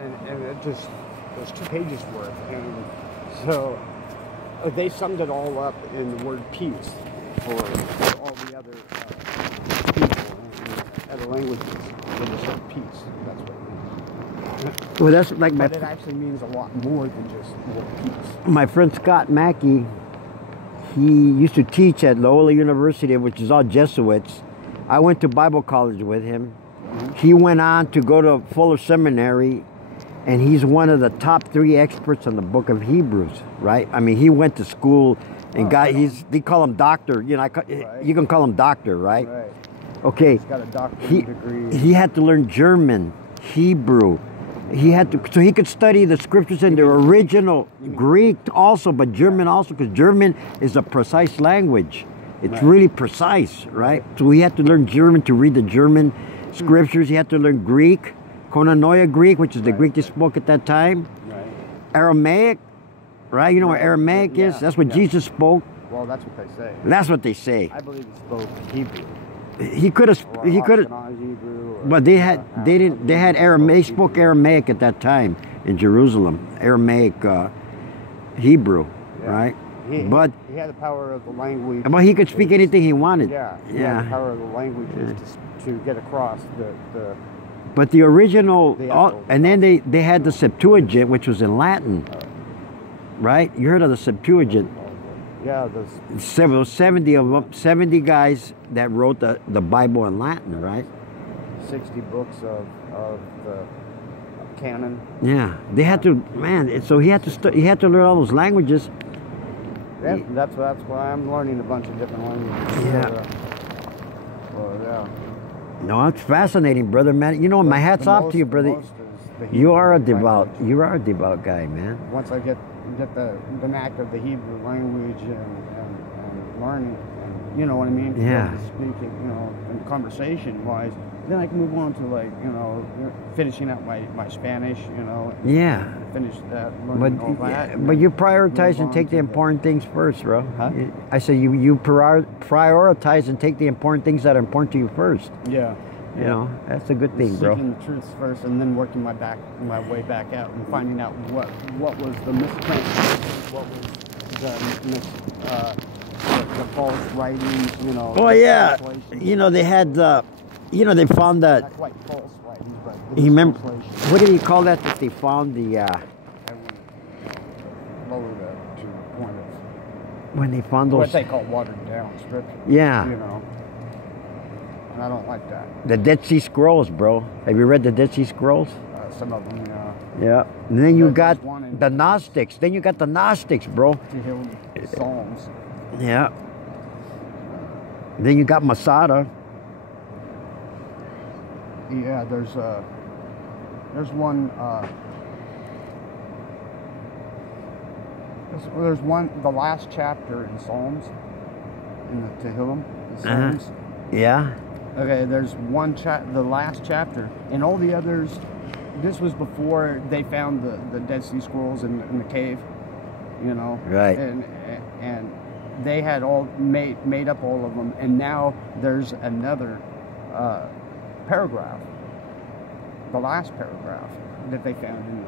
and it just was 2 pages worth. And so they summed it all up in the word peace for all the other people and other languages. They just said peace. That's what it means. Well, that's like but it actually means a lot more than just the word peace. My friend Scott Mackey, he used to teach at Loyola University, which is all Jesuits. I went to Bible college with him. He went on to go to Fuller Seminary, and he's one of the top 3 experts on the book of Hebrews, right? I mean, he went to school and they call him doctor. You know, you can call him doctor, right? Right. Okay. He's got a doctorate degree. He had to learn German, Hebrew. He had to, so he could study the scriptures in the original Greek also, but German also, because German is a precise language. It's really precise, right? So he had to learn German to read the German scriptures. He had to learn Greek, Koinonia Greek, which is the Greek they spoke at that time. Right. Aramaic, right? You know what Aramaic is? That's what Jesus spoke. Well, that's what they say. That's what they say. I believe he spoke Hebrew. He could have. But they had Aramaic. They spoke Aramaic at that time in Jerusalem. Aramaic, Hebrew, right? But he had the power of the language. But he could speak anything he wanted. Yeah. He had the power of the languages to get across the. But the original, and then they had the Septuagint, which was in Latin, right? You heard of the Septuagint? Yeah, those 70 of them, 70 guys that wrote the Bible in Latin, right? 60 books of the canon. Yeah, they had to, man. So he had to learn all those languages. Yeah, that's why I'm learning a bunch of different languages. Yeah. Yeah. No, it's fascinating, brother, man. You know, my hat's off to you, brother. You are a devout guy, man. Once I get the knack of the Hebrew language and learning, and you know what I mean? Yeah. Speaking, you know, and conversation wise, then I can move on to, like, you know, finishing out my Spanish, you know. Yeah. Finish that, learning all that. But you prioritize and take the important things first, bro. Huh? I say you prioritize and take the important things that are important to you first. Yeah. You know, that's a good thing, bro. Seeking the truth first, and then working my way back out, and finding out what was the mistranslation, what was the false writings, you know. Oh yeah, you know they had you know they found that. Not quite false writings, but you remember what did he call that? That they found the. I wouldn't lower that to the point of. When they found those. What they call watered down scripture. Yeah. You know. And I don't like that. The Dead Sea Scrolls, bro. Have you read the Dead Sea Scrolls? Some of them, yeah. And then you got the Gnostics. Then you got the Gnostics, bro. Psalms. Yeah. Then you got Masada. Yeah, there's one. There's one. The last chapter in Psalms, in the Tehillim, the Psalms. Yeah. Okay, there's one the last chapter, and all the others. This was before they found the Dead Sea Scrolls in the cave, you know. Right. And they had all made up all of them, and now there's another paragraph, the last paragraph that they found in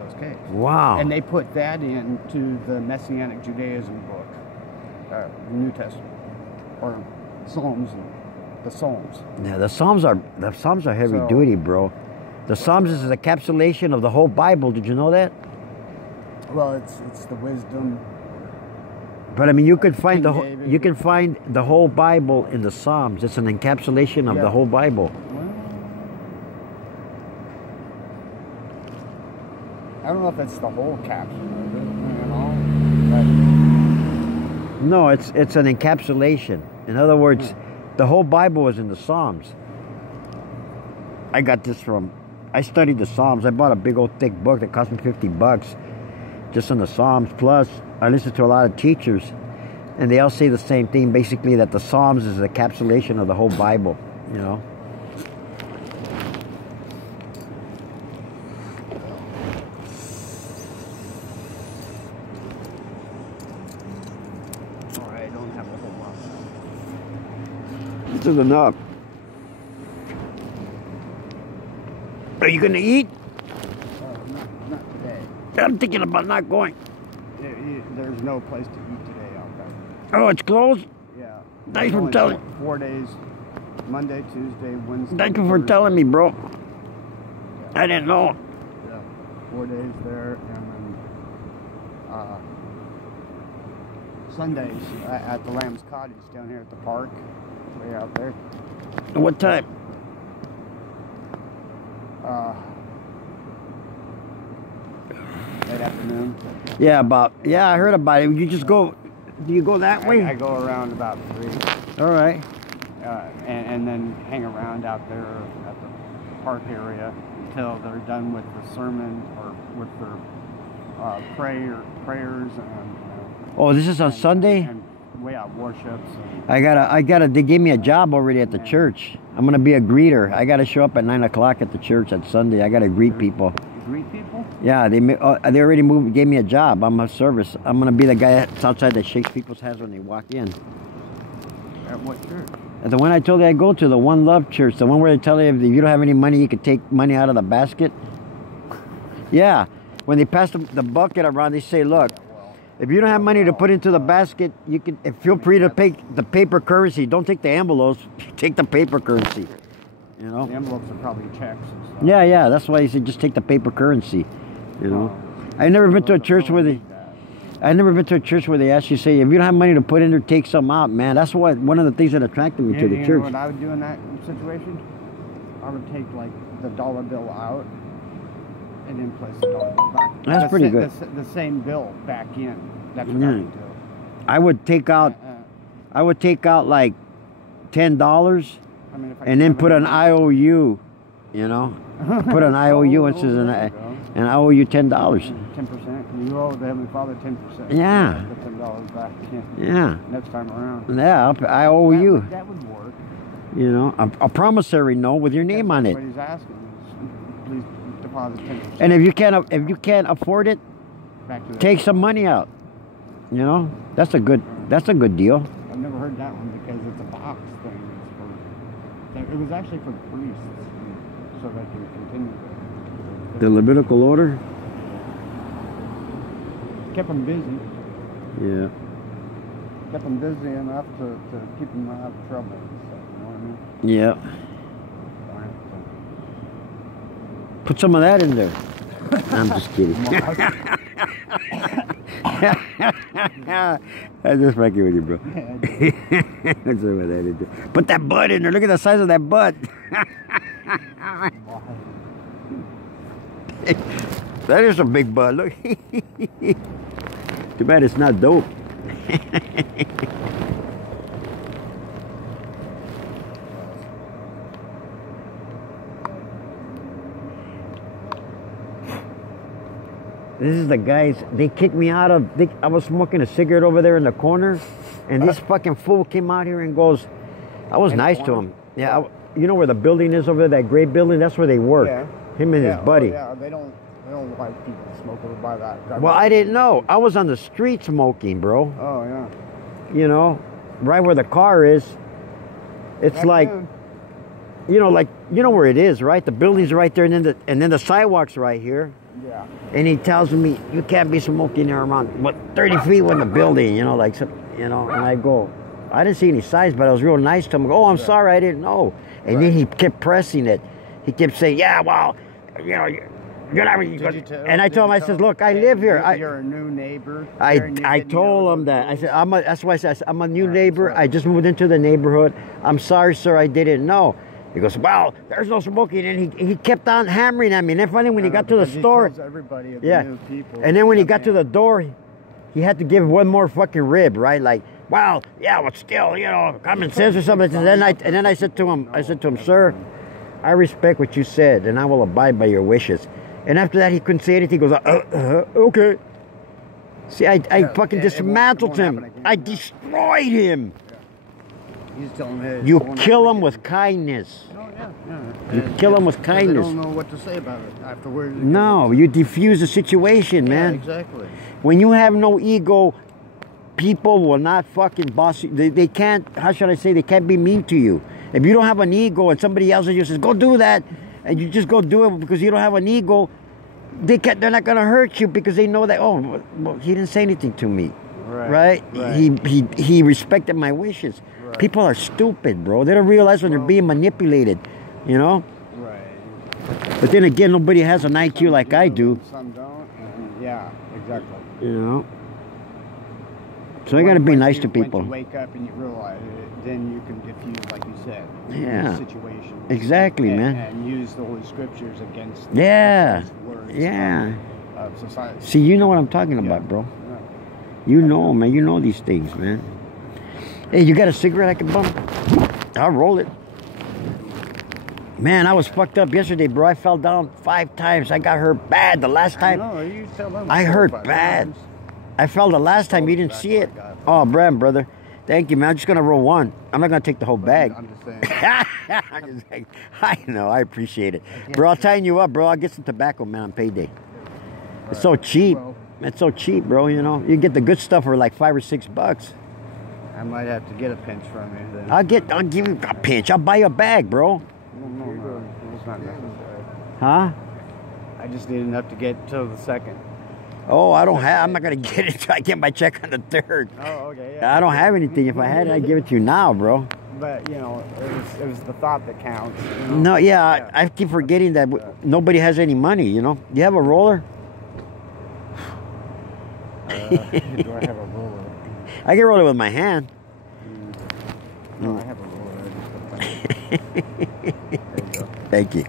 those caves. Wow. And they put that into the Messianic Judaism book, the New Testament, or Psalms. The Psalms. Yeah, the Psalms are heavy duty, bro. The Psalms is a encapsulation of the whole Bible. Did you know that? Well, it's the wisdom. But I mean, you can find the whole Bible in the Psalms. It's an encapsulation of the whole Bible. Well, I don't know if it's the whole caption of it, you know. But no, it's an encapsulation. In other words. The whole Bible is in the Psalms. I got this I studied the Psalms. I bought a big old thick book that cost me $50 just on the Psalms. Plus, I listened to a lot of teachers, and they all say the same thing, basically, that the Psalms is a encapsulation of the whole Bible, you know. This is enough. Are you gonna eat? I'm thinking about not going. There's no place to eat today out there. Oh, it's closed? Yeah. Thanks for telling. 4 days. Monday, Tuesday, Wednesday. Thank you for telling me, bro. Yeah. I didn't know. Yeah. 4 days there, and then Sundays at the Lamb's Cottage down here at the park, way out there. What time? Late afternoon. Yeah, I heard about it. You just go, do you go that way? I go around about 3. All right. And then hang around out there at the park area until they're done with the sermon or with their prayers and. Oh, this is on Sunday? And worships. They gave me a job already at the church. I'm gonna be a greeter. I gotta show up at 9 o'clock at the church on Sunday. I gotta greet people. Greet people? Yeah, they already gave me a job. I'm a service. I'm gonna be the guy that's outside that shakes people's hands when they walk in. At what church? At the one I told you I go to, the One Love Church, the one where they tell you if you don't have any money, you can take money out of the basket. Yeah, when they pass the bucket around, they say, look, if you don't have money to put into the basket, you can feel free to pay the paper currency. Don't take the envelopes. Take the paper currency. You know. The envelopes are probably checks and stuff. Yeah. That's why he said just take the paper currency. You know. I never been to a church where they. I never been to a church where they actually say if you don't have money to put in there, take some out, man. That's one of the things that attracted me to the church. You know what I would do in that situation? I would take like the dollar bill out. And then place the dollar bill back. That's pretty good. The same bill back in. That's what I would do. I would take out like $10, and then put an IOU. You know, put an IOU and says, and I owe you $10. 10%. You owe the Heavenly Father 10%. Yeah. Put $10 back in. Yeah. Next time around. Yeah, I owe you. That would work. You know, a promissory note with your name on it. That's what he's asking. Please deposit 10%. And if you can't afford it, take some money out. You know, that's a good deal. I've never heard that one because it's a box thing. It was actually for the priests, so they can continue. The Levitical order. Kept them busy. Yeah. Kept them busy enough to keep them out of trouble and stuff. You know what I mean? Yeah. Put some of that in there. I'm just kidding. I'm just fucking with you, bro. Put some of that in there. Put that butt in there. Look at the size of that butt. That is a big butt. Look. Too bad it's not dope. This is the guys, they kicked me out of, I was smoking a cigarette over there in the corner, and this fucking fool came out here and goes, I was nice to him. Yeah, you know where the building is over there, that gray building? That's where they work. Yeah. Him and his buddy. Yeah, they don't like people to smoke over by that. Well, I didn't know. I was on the street smoking, bro. Oh, yeah. You know, right where the car is. It's Back like, then. you know where it is, right? The building's right there, and then the sidewalk's right here. Yeah. And he tells me, you can't be smoking there around, 30 feet from the building, you know, and I go, I didn't see any signs, but I was real nice to him. Oh, I'm sorry, I didn't know. And then he kept pressing it. He kept saying, yeah, well, you know, you're not. And I told him, I said, look, I live here. You're a new neighbor. I told him that. I said, that's why I said, I'm a new neighbor. I just moved into the neighborhood. I'm sorry, sir, I didn't know. He goes, well, there's no smoking, and he kept on hammering at me. And then finally, when he got to the store, everybody yeah, new people, and then when he got to the door, he had to give one more fucking rib, right? Like, well, yeah, but still, you know, common sense or something. And then I said to him, sir, I respect what you said, and I will abide by your wishes. And after that, he couldn't say anything. He goes, okay. See, I fucking dismantled him. I destroyed him. He's telling me you kill him with kindness. Oh, yeah. You kill him with kindness. They don't know what to say about it afterwards. No, you defuse the situation, man. Yeah, exactly. When you have no ego, people will not fucking boss you. They can't, how should I say, they can't be mean to you. If you don't have an ego and somebody else at you says, go do that, and you just go do it because you don't have an ego, they're not gonna hurt you because they know that. Oh, well, he didn't say anything to me, right? He respected my wishes. Right. People are stupid, bro. They don't realize when they're being manipulated, you know. Right. But then again, nobody has an IQ like I do. Some don't. And yeah, exactly. You know. So I gotta be nice to people. Once you wake up and you realize it, then you can diffuse, like you said, Yeah. situations. Exactly, man. And use the Holy Scriptures against Yeah. those words Yeah. of society. See, you know what I'm talking about, bro. Yeah. You know, man. You know these things, man. Hey, you got a cigarette I can bum? I'll roll it. Man, I was fucked up yesterday, bro. I fell down 5 times. I got hurt bad the last time. No, you tell them. I hurt bad. I fell the last time. You didn't see it? Oh, brother. Thank you, man. I'm just going to roll one. I'm not going to take the whole bag. I'm just saying. I'm just saying. I know. I appreciate it. Bro, I'll tie you up, bro. I'll get some tobacco, man, on payday. It's so cheap. Well, It's so cheap, bro, you know. You get the good stuff for like $5 or $6. I might have to get a pinch from you then. I'll give you a pinch. I'll buy you a bag, bro. No. It's not necessary. Huh? I just need enough to get till the 2nd. Oh, I'm not going to get it until I get my check on the 3rd. Oh, okay, yeah. I don't have anything. If I had it, I'd give it to you now, bro. But, you know, it was the thought that counts. You know? No, yeah, I keep forgetting that nobody has any money, you know. You have a roller? Do I have a roller? I can roll it with my hand. No, I have a roller. There you go. Thank you.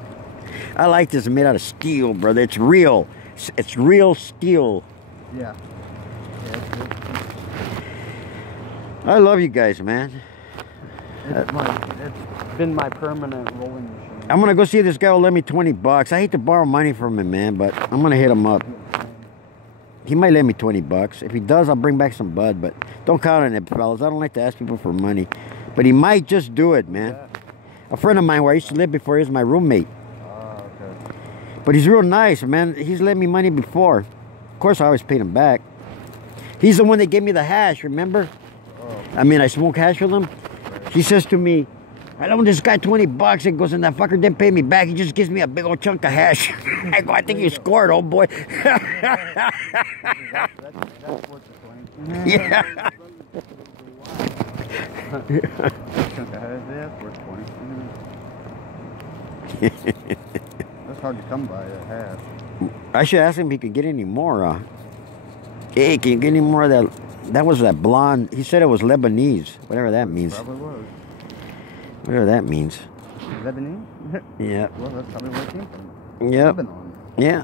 I like this. It's made out of steel, brother. It's real. It's real steel. Yeah. It's good. I love you guys, man. It's been my permanent rolling machine. I'm gonna go see if this guy will lend me $20. I hate to borrow money from him, man, but I'm gonna hit him up. He might lend me $20. If he does, I'll bring back some bud, but don't count on it, fellas. I don't like to ask people for money. But he might just do it, man. A friend of mine where I used to live before, he was my roommate. Oh, okay. But he's real nice, man. He's lent me money before. Of course, I always paid him back. He's the one that gave me the hash, remember? Oh. I mean, I smoke hash with him. He says to me, I loaned this guy $20. He goes, and that fucker didn't pay me back. He just gives me a big old chunk of hash. I go, I think you scored, old boy. That's worth the $20. Yeah. Chunk of hash, yeah, worth $20. That's hard to come by, a hash. I should ask him if he could get any more. Hey, can you get any more of that? That was that blonde. He said it was Lebanese, whatever that means. Probably was. Whatever that means. Lebanese? Yeah. Well, that's probably where it came from. Yep. Lebanon. Yeah.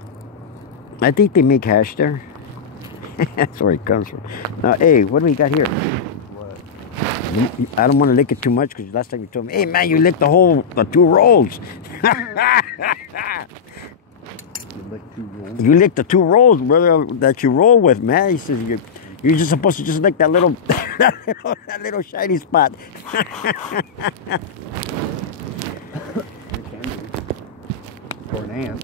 I think they make hash there. That's where it comes from. Now, hey, what do we got here? What? I don't want to lick it too much because last time you told me, hey, man, you licked the 2 rolls. You lick 2 rolls? You licked the 2 rolls, brother, that you roll with, man. He says you're just supposed to just lick that little that little shiny spot. It can be. For an ant.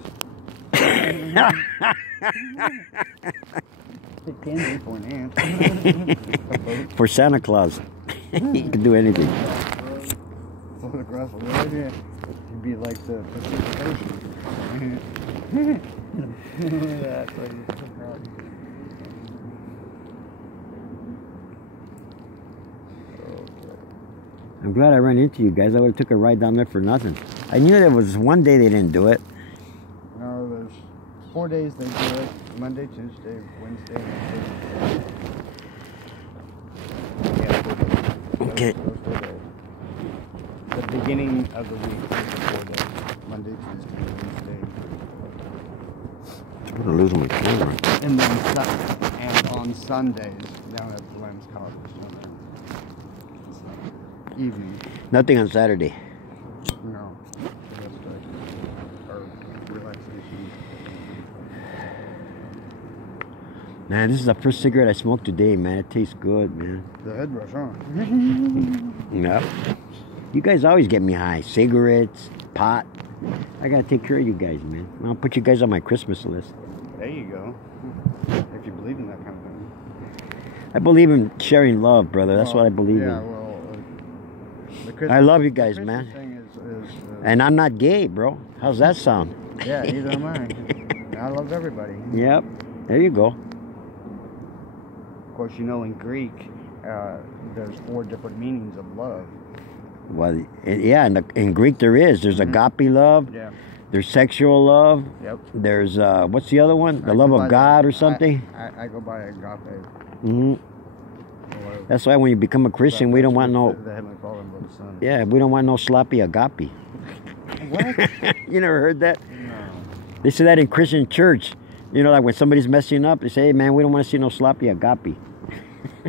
It can be for an ant. For Santa Claus. He can do anything. Float across the road, yeah. It'd be like the Pacific Ocean. Yeah, that's what he's talking about. I'm glad I ran into you guys. I would have took a ride down there for nothing. I knew there was one day they didn't do it. No, there's 4 days they do it. Monday, Tuesday, Wednesday, and Thursday. Yeah, 4 days. Okay. Those 4 days. The beginning of the week is the 4 days. Monday, Tuesday, Wednesday. I'm going to lose my camera. And then and on Sundays down at Glenn's Cottage. Evening. Nothing on Saturday. No. Just or relaxation. Man, this is the first cigarette I smoked today, man. It tastes good, man. The head rush, huh? Yep. You guys always get me high. Cigarettes, pot. I gotta take care of you guys, man. I'll put you guys on my Christmas list. There you go. If you believe in that kind of thing. I believe in sharing love, brother. That's what I believe yeah, in. well, I love you guys, the man. Thing is, And I'm not gay, bro. How's that sound? yeah, neither am I. I love everybody. Yep. There you go. Of course, you know, in Greek, there's 4 different meanings of love. Well, yeah, in Greek there is. There's agape love. Yeah. There's sexual love. Yep. There's, what's the other one? The love of God or something? I go by agape. Mm-hmm. That's why when you become a Christian, we don't want no... The Heavenly Father and the Son. Yeah, we don't want no sloppy agape. What? You never heard that? No. They say that in Christian church. You know, like when somebody's messing up, they say, hey, man, we don't want to see no sloppy agape.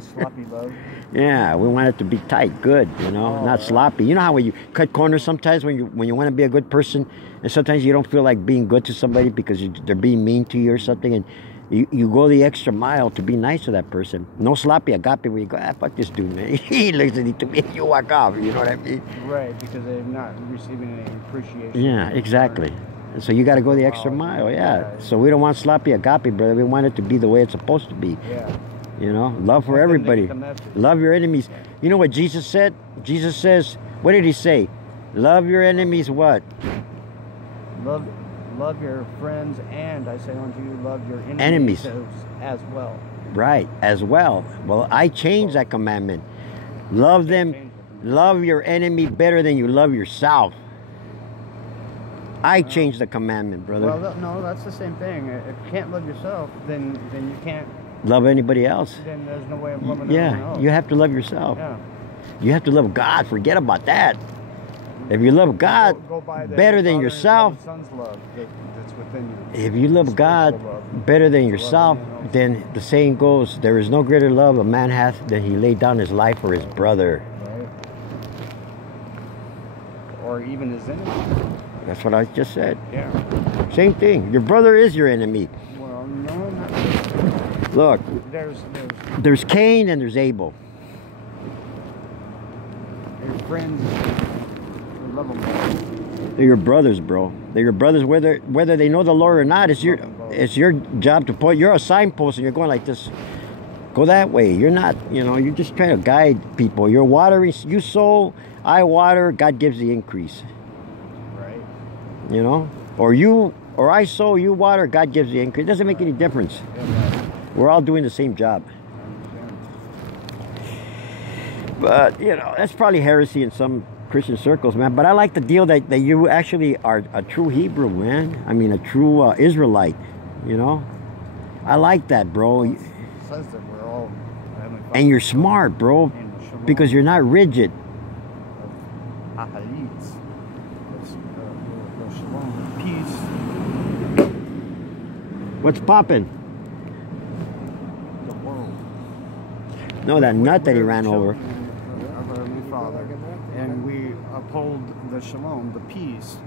Sloppy love? Yeah, we want it to be tight, good, you know, not sloppy. You know how when you cut corners sometimes when you want to be a good person, and sometimes you don't feel like being good to somebody because they're being mean to you or something, and you go the extra mile to be nice to that person. No sloppy agape where you go, fuck this dude, man. He listening to me, you walk off, you know what I mean? Right, because they're not receiving any appreciation. Yeah, exactly. And so you got to go the extra mile, yeah. So we don't want sloppy agape, brother. We want it to be the way it's supposed to be. Yeah. You know, love for everybody. Love your enemies. You know what Jesus said? Jesus says, what did he say? Love your enemies what? Love your friends, and I say unto you, love your enemies. As well. Right, as well. Well, I changed that commandment. Love them. Love your enemy better than you love yourself. I changed the commandment, brother. Well, no, that's the same thing. If you can't love yourself, then you can't love anybody else. Then there's no way of loving anyone else. You have to love yourself. Yeah. You have to love God. Forget about that. If you love God better than yourself, Son's love that's within you. If you love God better than yourself, then the saying goes, there is no greater love a man hath than he laid down his life for his brother. Right. Or even his enemy. That's what I just said. Yeah. Same thing. Your brother is your enemy. Well, no, not really. Look, there's Cain and there's Abel. Your friends, you love them. They're your brothers, bro. They're your brothers, whether they know the Lord or not. It's your job to point. You're a signpost, and you're going like this. Go that way. You're not. You're just trying to guide people. You're watering. You sow, I water. God gives the increase. Right. Or I sow, you water. God gives the increase. It doesn't make any difference. We're all doing the same job. But that's probably heresy in some Christian circles, man. But I like the deal that you actually are a true Hebrew, man. I mean, a true Israelite. I like that, bro. It says that we're all and you're smart, bro, because you're not rigid. Peace. What's popping? The world. No, that nut that he ran over. Of our Heavenly Father, and we uphold the shalom, the peace.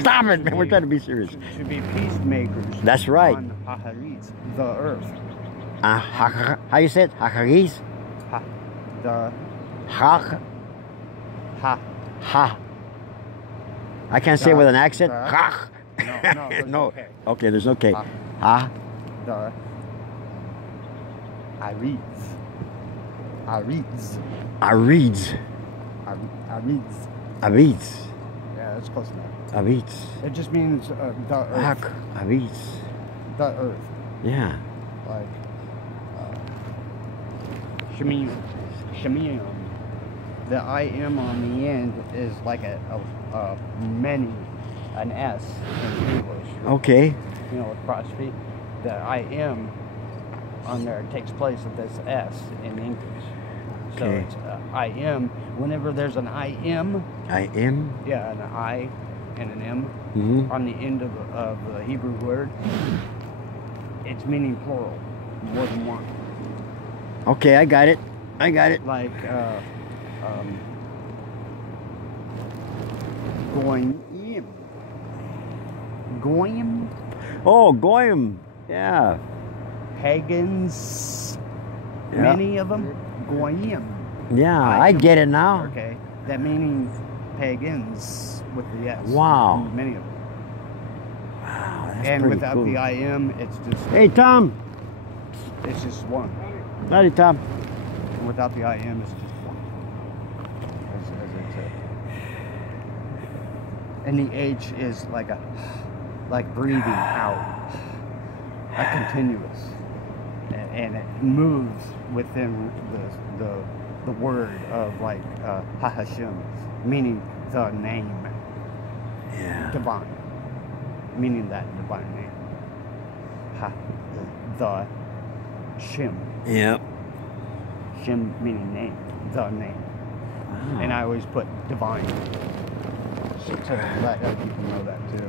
Stop it, man. We're trying to be serious. To be peacemakers. That's right. On Haharitz, the earth. How you say it? Haharitz? Ha. The. Ha. Ha. Ha. I can't say it with an accent. Ha. No. No. Okay. Okay, there's no K. Ha. The. Aritz. Aritz. Aritz. Aritz. Aritz. Yeah, that's close enough. Aritz. It just means the earth. Aritz. The earth. Yeah. Like. Shemium. The I am on the end is like a many, an S in English. Okay. Apostrophe. The I am on there takes place of this S in English. So Okay. it's I am. Whenever there's an I am. I am. Yeah, an I and an M Mm-hmm. on the end of the Hebrew word. It's meaning plural, more than one. Okay, I got it. Like Goyim. Goyim. Oh, Goyim. Yeah. Pagans. Yeah. Many of them. Goyim. Yeah, I get it now. Okay. That meaning pagans with the S. Wow. Many of them. Wow, that's And pretty without cool. the I am, it's just Hey, Tom. it's just one. Howdy, Tom. And without the I am, it's just one. As it said. And the H is like a like breathing out. A continuous, and it moves within the word of like Ha-Hashem, meaning the name. Yeah. Divine, meaning that divine name. The Shem. Yep. Shem meaning name, the name. Wow. And I always put divine. So to let other people know that too.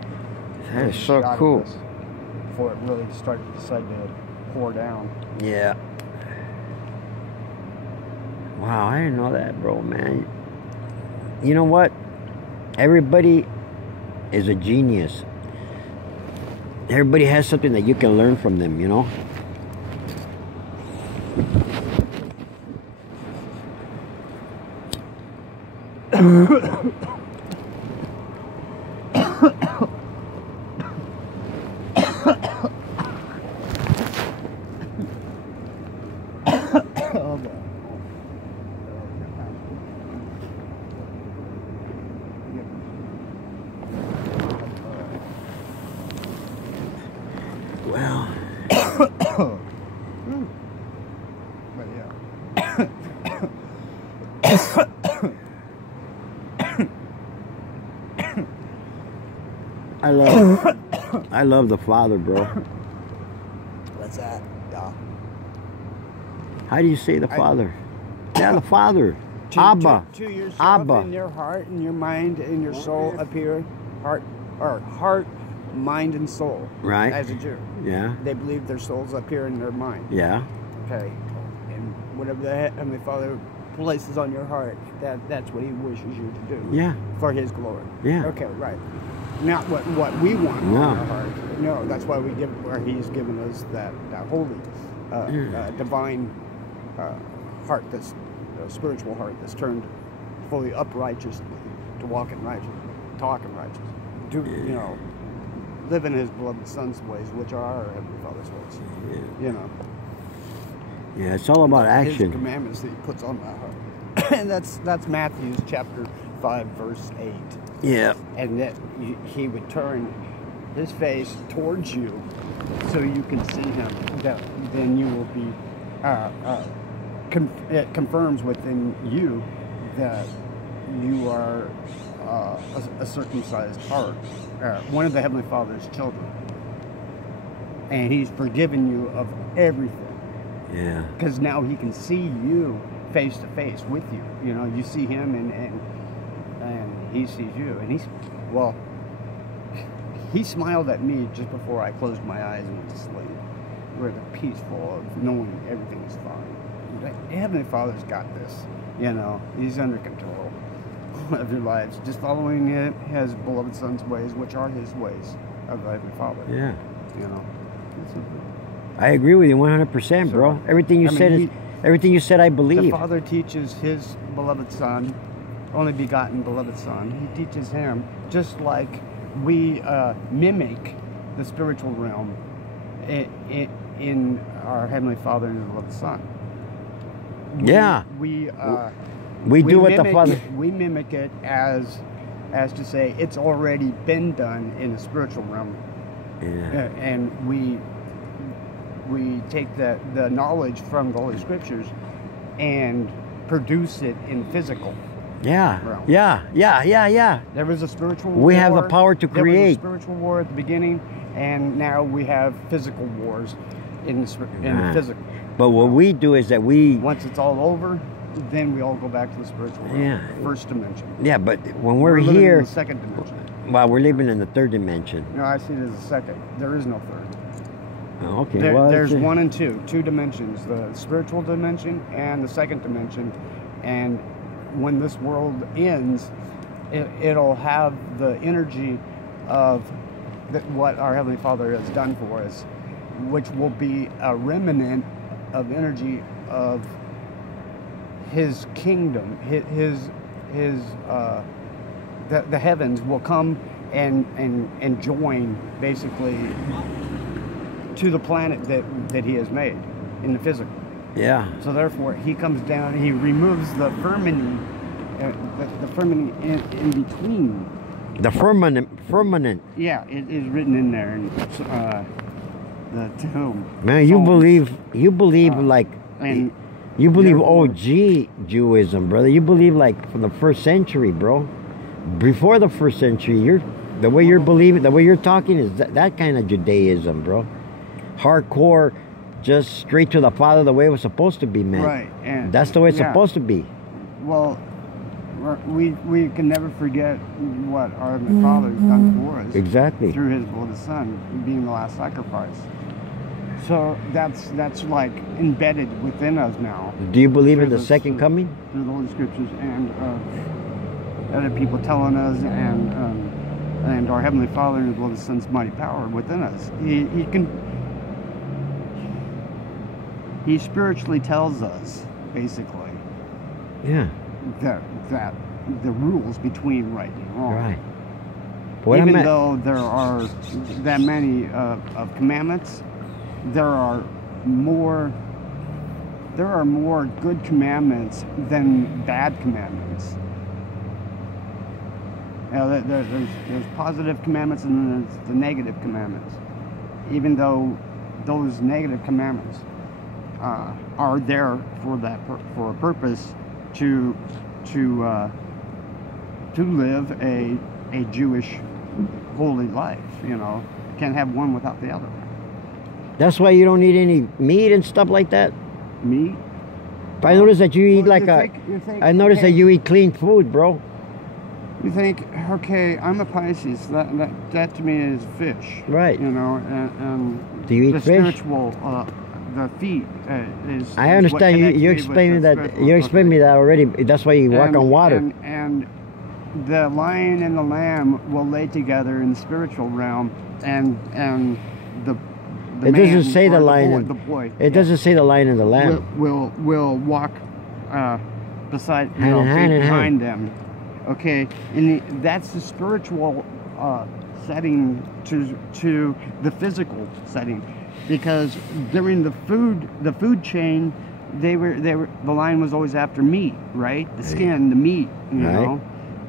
That is so Shot of cool. this before it really decided to pour down. Yeah. Wow, I didn't know that, bro, man. You know what? Everybody is a genius. Everybody has something that you can learn from them, you know? Well, But yeah. I love the Father, bro. What's that? Yeah. How do you say the Father? Yeah, the Father. To Abba. yourself Abba. in your heart and your mind and your soul appear. Heart, mind, and soul. Right. As a Jew. Yeah. They believe their souls up here in their mind. Yeah. Okay. And whatever the Heavenly Father places on your heart, that's what He wishes you to do. Yeah. For His glory. Yeah. Okay, right. Not what we want No. on our heart. No, that's why where He's given us that holy, divine heart, this spiritual heart that's turned fully uprighteously to walk in righteousness, talk in righteousness, live in His beloved Son's ways, which are our Heavenly Father's ways. Yeah. You know. Yeah, it's all about His action. commandments that He puts on my heart. And that's Matthew chapter 5, verse 8. Yeah. And that He would turn His face towards you so you can see Him. Then you will be, it confirms within you that you are a circumcised heart, one of the Heavenly Father's children. And He's forgiven you of everything. Yeah. Because now He can see you face to face with you. You know, you see Him and He sees you. And He smiled at me just before I closed my eyes and went to sleep. With a peaceful of knowing everything is fine. The Heavenly Father's got this. You know, He's under control of your lives. Just following His beloved Son's ways, which are His ways of the Heavenly Father. Yeah. You know. I agree with you 100%, bro. Everything you said, I believe. The Father teaches His beloved Son, only begotten beloved Son. He teaches Him just like we mimic the spiritual realm in our Heavenly Father and His beloved Son. We do what the Father. We mimic it as to say it's already been done in the spiritual realm. Yeah. And we take the knowledge from the Holy Scriptures and produce it in physical. Yeah. realm. Yeah. There was a spiritual war. We have the power to There create. was a spiritual war at the beginning, and now we have physical wars in the physical. But what we do is that Once it's all over, then we all go back to the spiritual realm. Yeah. First dimension. Yeah, but when we're living here, in the second dimension. well, we're living in the third dimension. No, I see it as a second. There is no third. Oh, okay. There's one and two dimensions, the spiritual dimension and the second dimension. And when this world ends, it'll have the energy of what our Heavenly Father has done for us, which will be a remnant of energy of His kingdom. The heavens will come and join basically to the planet that He has made in the physical. Yeah. So therefore, He comes down and He removes the firminy, the firminy in between The firmament. Yeah, it is written in there in the tomb. Man, you believe like and you believe therefore- OG Judaism, brother. You believe like from the 1st century, bro. Before the 1st century, the way you're believing, the way you're talking is that kind of Judaism, bro. Hardcore, just straight to the Father, the way it was supposed to be, man. Right, and That's the way it's yeah. supposed to be. Well, we can never forget what our Heavenly Father has done for us. Exactly. Through His beloved Son being the last sacrifice. So that's like embedded within us now. Do you believe in Through the second coming? Through the Holy Scriptures and other people telling us, and our Heavenly Father and His beloved Son's mighty power within us. He spiritually tells us, basically, Yeah. that the rules between right and wrong. Right. Even though there are that many of commandments, there are more good commandments than bad commandments. You know, there's positive commandments and then there's the negative commandments. Even though those negative commandments are there for a purpose to live a Jewish holy life. You know, can't have one without the other. That's why you don't eat any meat and stuff like that. Meat. I noticed that you eat Well, like you think, I noticed that you eat clean food, bro. You think, okay, I'm a Pisces. That to me is fish. Right. You know, and Do you eat the fish? spiritual, the feet is. I is what understand you. connects You me with explained the that. spiritual. You explained me that already. That's why you walk on water. And the lion and the lamb will lay together in the spiritual realm, and the It man doesn't say or the lion and the boy. It doesn't say the lion and the lamb. Will walk beside, Hand in hand in behind them. Okay, and that's the spiritual setting to the physical setting, because during the food chain, the lion was always after meat, right? The skin, the meat, you Right. know,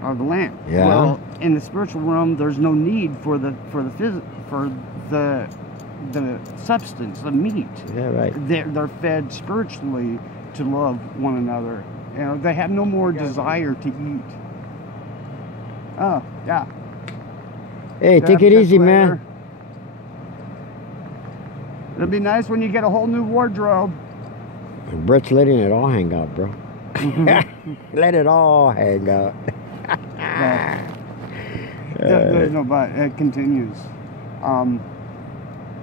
or the lamb. Yeah. Well, in the spiritual realm, there's no need for the substance, the meat. Yeah, right. They're fed spiritually to love one another. You know, they have no more desire to eat. Oh, yeah. Hey, take it Catch easy, you man. later. It'll be nice when you get a whole new wardrobe. Brett's letting it all hang out, bro. Let it all hang out. There's no but. It continues.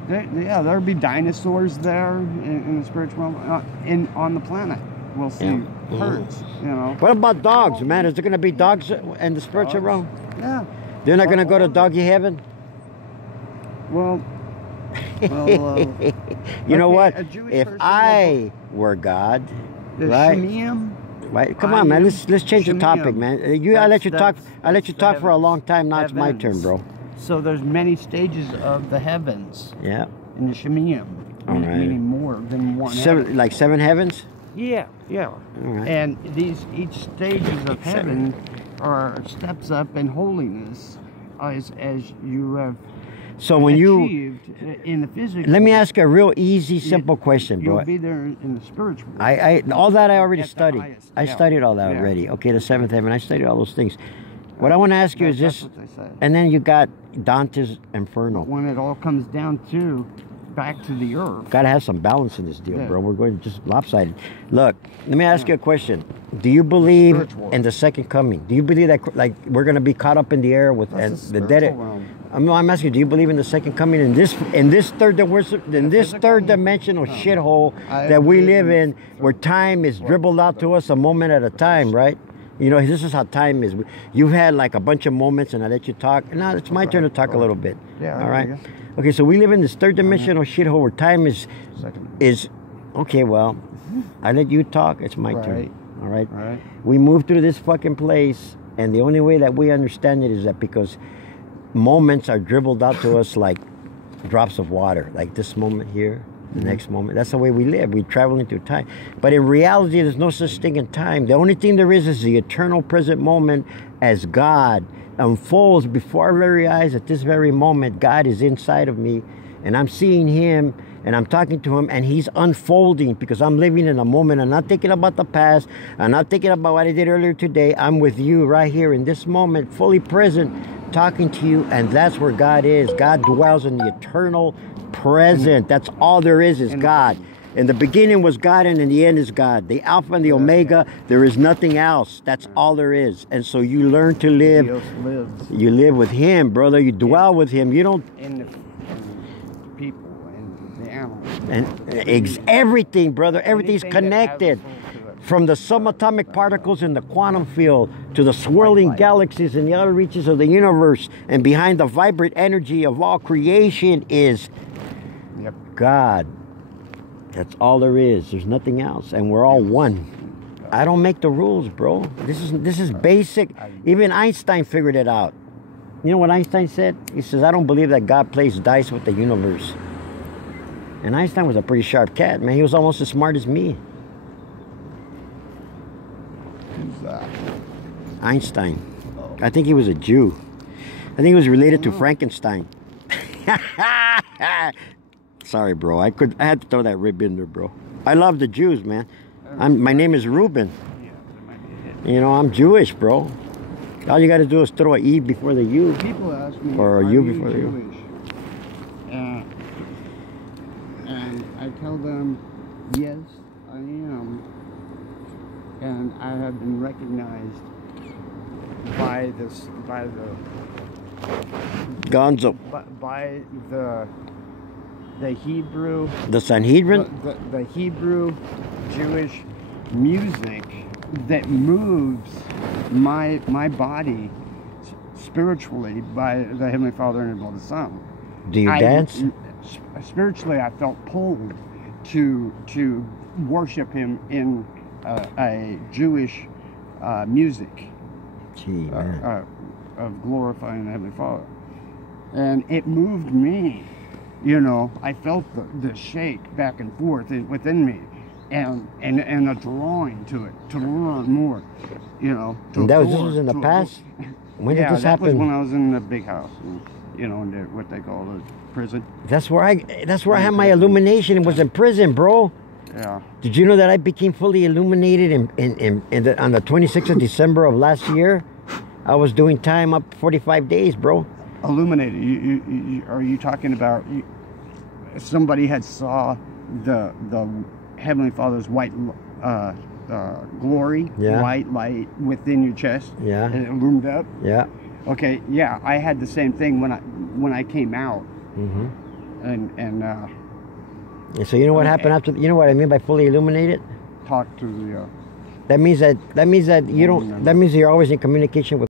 There'll be dinosaurs there in the spiritual realm, on the planet. We'll see herds, you know. What about dogs, man? Is there going to be dogs in the spiritual realm? Yeah. They're not going to go to doggy heaven? Well, You know what? a Jewish If person I were God, the right? Shemayim, Right? Come on, man. Let's change the topic, man. I let you talk. I let you the talk for a heavens. long time. Now it's my turn, Heavens. bro. So there's many stages of the heavens Yeah. in the Shemayim, All right. meaning more than one. heaven. Like 7 heavens. Yeah. All right. And each stages of heaven are steps up in holiness as you have So when you achieved in the physical. let me ask you a real easy, simple question, You'll bro. be there in the spiritual. I all that I already At the studied. highest, I yeah. studied all that Yeah. already. Okay, the 7th heaven. I studied all those things. What I want to ask you is That's this, what they say. and then you got Dante's Inferno. But when it all comes down to back to the earth. Got to have some balance in this deal, Yeah. bro. We're going just lopsided. Look, let me ask you a question. Do you believe Spiritual. in the second coming? Do you believe that like we're going to be caught up in the air with and That's the the dead? spiritual realm. I'm asking you, do you believe in the second coming in this third physical? dimensional No. shithole I that we believe live in- in, where time is dribbled out to us a moment at a time, right? You know, this is how time is. You've had like a bunch of moments, and I let you talk. Now it's my turn to talk a little bit. Yeah, All right. yeah. Okay, so we live in this third dimensional shithole where time is Second. okay. Well, I let you talk. It's my turn. Right. All right. Right. We moved through this fucking place, and the only way that we understand it is that because moments are dribbled out to us like drops of water. Like this moment here, the next moment. That's the way we live. We travel into time. But in reality, there's no such thing in time. The only thing there is the eternal present moment as God unfolds before our very eyes at this very moment. God is inside of me, and I'm seeing him, and I'm talking to him, and he's unfolding because I'm living in a moment. I'm not thinking about the past. I'm not thinking about what I did earlier today. I'm with you right here in this moment, fully present, talking to you, and that's where God is. God dwells in the eternal present. That's all there is God. In the beginning was God, and in the end is God. The Alpha and the Omega, there is nothing else. That's all there is. And so you learn to live. You live with him, brother. You dwell with him. You don't... And the people and the animals. And everything, brother. Everything's connected. From the subatomic particles in the quantum field to the swirling galaxies in the outer reaches of the universe, and behind the vibrant energy of all creation is God. That's all there is. There's nothing else, and we're all one. I don't make the rules, bro. This is basic. Even Einstein figured it out. You know what Einstein said? He says, I don't believe that God plays dice with the universe. And Einstein was a pretty sharp cat, man. He was almost as smart as me. Who's that? Einstein. I think he was a Jew. I think he was related to Frankenstein. Sorry, bro. I had to throw that rib in there, bro. I love the Jews, man. My name is Reuben. You know, I'm Jewish, bro. All you got to do is throw an E before the U. People ask me, or a U before the U. And I tell them, yes, I am. And I have been recognized by the Gonzo. By the Hebrew, the Sanhedrin, the Hebrew Jewish music that moves my body spiritually by the Heavenly Father and by the Son. Do you dance? Spiritually, I felt pulled to worship Him in a Jewish music. Gee, man. Of glorifying the Heavenly Father, and it moved me. You know, I felt the shake back and forth within me, and a drawing to it to learn more. You know, and this was in the past. When did this happen? That was when I was in the big house. You know, in what they call the prison. That's where I had my illumination. It was in prison, bro. Yeah. Did you know that I became fully illuminated on the 26th of December of last year? I was doing time up 45 days, bro. Illuminated. Are you talking about somebody had saw the Heavenly Father's white glory, white light within your chest, and it loomed up? Yeah. Okay. Yeah, I had the same thing when I came out, and so you know what happened after? You know what I mean by fully illuminated? Talk to the. That means that you don't. That means you're always in communication with